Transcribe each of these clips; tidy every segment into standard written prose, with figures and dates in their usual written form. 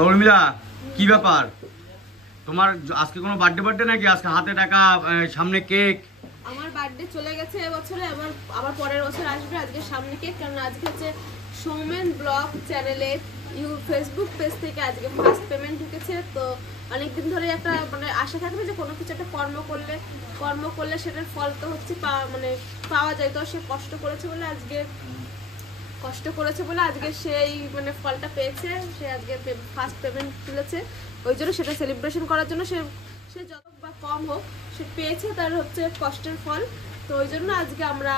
তো উর্মিলা কি ব্যাপার তোমার আজকে কোনো বার্থডে নাকি? আজকে হাতে টাকা, সামনে কেক। আমার বার্থডে চলে গেছে এবছরে, আবার পরের বছর আসবে। আজকে সামনে কেক, কারণ আজকে হচ্ছে সৌমেন ব্লগ চ্যানেলে ফেসবুক পেজ থেকে আজকে ফার্স্ট পেমেন্ট ঢুকেছে। তো অনেকদিন ধরে একটা মানে আশা থাকবে যে কোনো কিছু একটা কর্ম করলে সেটার ফল তো হচ্ছে পাওয়া যায়। তো সে কষ্ট করেছে বলে আজকে সেই মানে ফলটা পেয়েছে। সে আজকে ফার্স্ট পেমেন্ট তুলেছে, ওই জন্য সেটা সেলিব্রেশন করার জন্য সে যত বা কম হোক সে পেয়েছে তার হচ্ছে কষ্টের ফল। তো ওই জন্য আজকে আমরা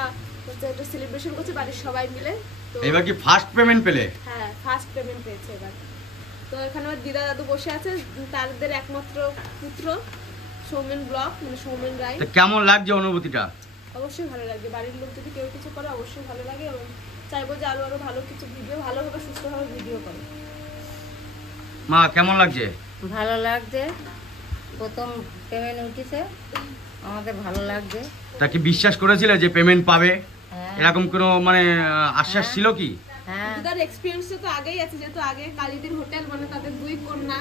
হচ্ছে একটা সেলিব্রেশন করছি বাড়ির সবাই মিলে। তো এবার কি ফার্স্ট পেমেন্ট পেলে? হ্যাঁ, ফার্স্ট পেমেন্ট পেয়েছে এবার। তো এখানে আমার দিদা দাদু বসে আছে, তাদের একমাত্র পুত্র সৌমেন ব্লগ, মানে সৌমেন রায়। তো কেমন লাগছে অনুভূতিটা? অবশ্যই ভালো লাগে, বাড়ির লোক যদি কেউ কিছু করে অবশ্যই ভালো লাগে, এবং চাইবো যে আরো ভালো কিছু ভিডিও, ভালোভাবে সুস্থভাবে ভিডিও করে। মা কেমন লাগছে? ভালো লাগছে, প্রথম পেমেন্ট উঠেছে, আমাদের ভালো লাগছে। তা কি বিশ্বাস করেছিলে যে পেমেন্ট পাবে? হ্যাঁ। এরকম কোনো মানে আশ্বাস ছিল কি? হ্যাঁ, তার এক্সপেরিয়েন্স তো আগেই আছে, যেহেতু আগে কালীদের হোটেল মানে তাদের দুই কন্যা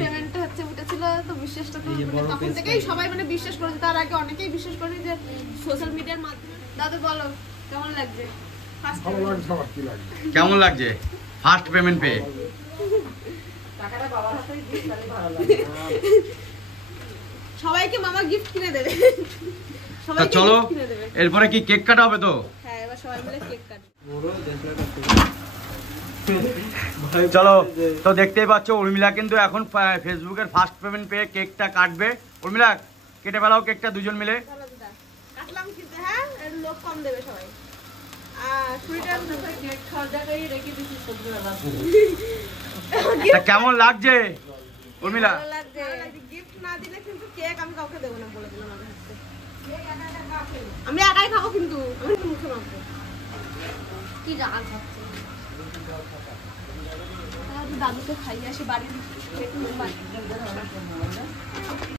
পেমেন্টটা হচ্ছে উঠেছিল। তো বিশ্বাসটা তো তখন থেকেই সবাই মানে বিশ্বাস করেছে, তার আগে অনেকেই বিশ্বাস করেনি যে সোশ্যাল মিডিয়ার মাধ্যমে। দাদু বলো কেমন লাগছে? কেমন লাগছে ফার্স্ট পেমেন্ট পেয়ে? সবাইকে মামা গিফট কিনে দেবে। তা চলো এরপরে কি কেক কাটা হবে? তো হ্যাঁ, এবার সবাই মিলে কেক কাটবে। চলো, তো দেখতেই পাচ্ছ উর্মিলা কিন্তু এখন ফেসবুকের ফার্স্ট পেমেন্ট পেয়ে কেকটা কাটবে। উর্মিলা কেটে ফেলাও কেকটা দুজন মিলে। কাটলাম কিন্তু, হ্যাঁ লোক কম দেবে সবাই। কেমন লাগছে উর্মিলা? গিফট না দিলে কিন্তু কেক আমি কাউকে দেবো না, বলে দিলাম। আমি একাই খাবো, কিন্তু আমি মুখে মাখবো। কি রাগ হচ্ছে, দাদুকে খাইয়ে আসি বাড়ির।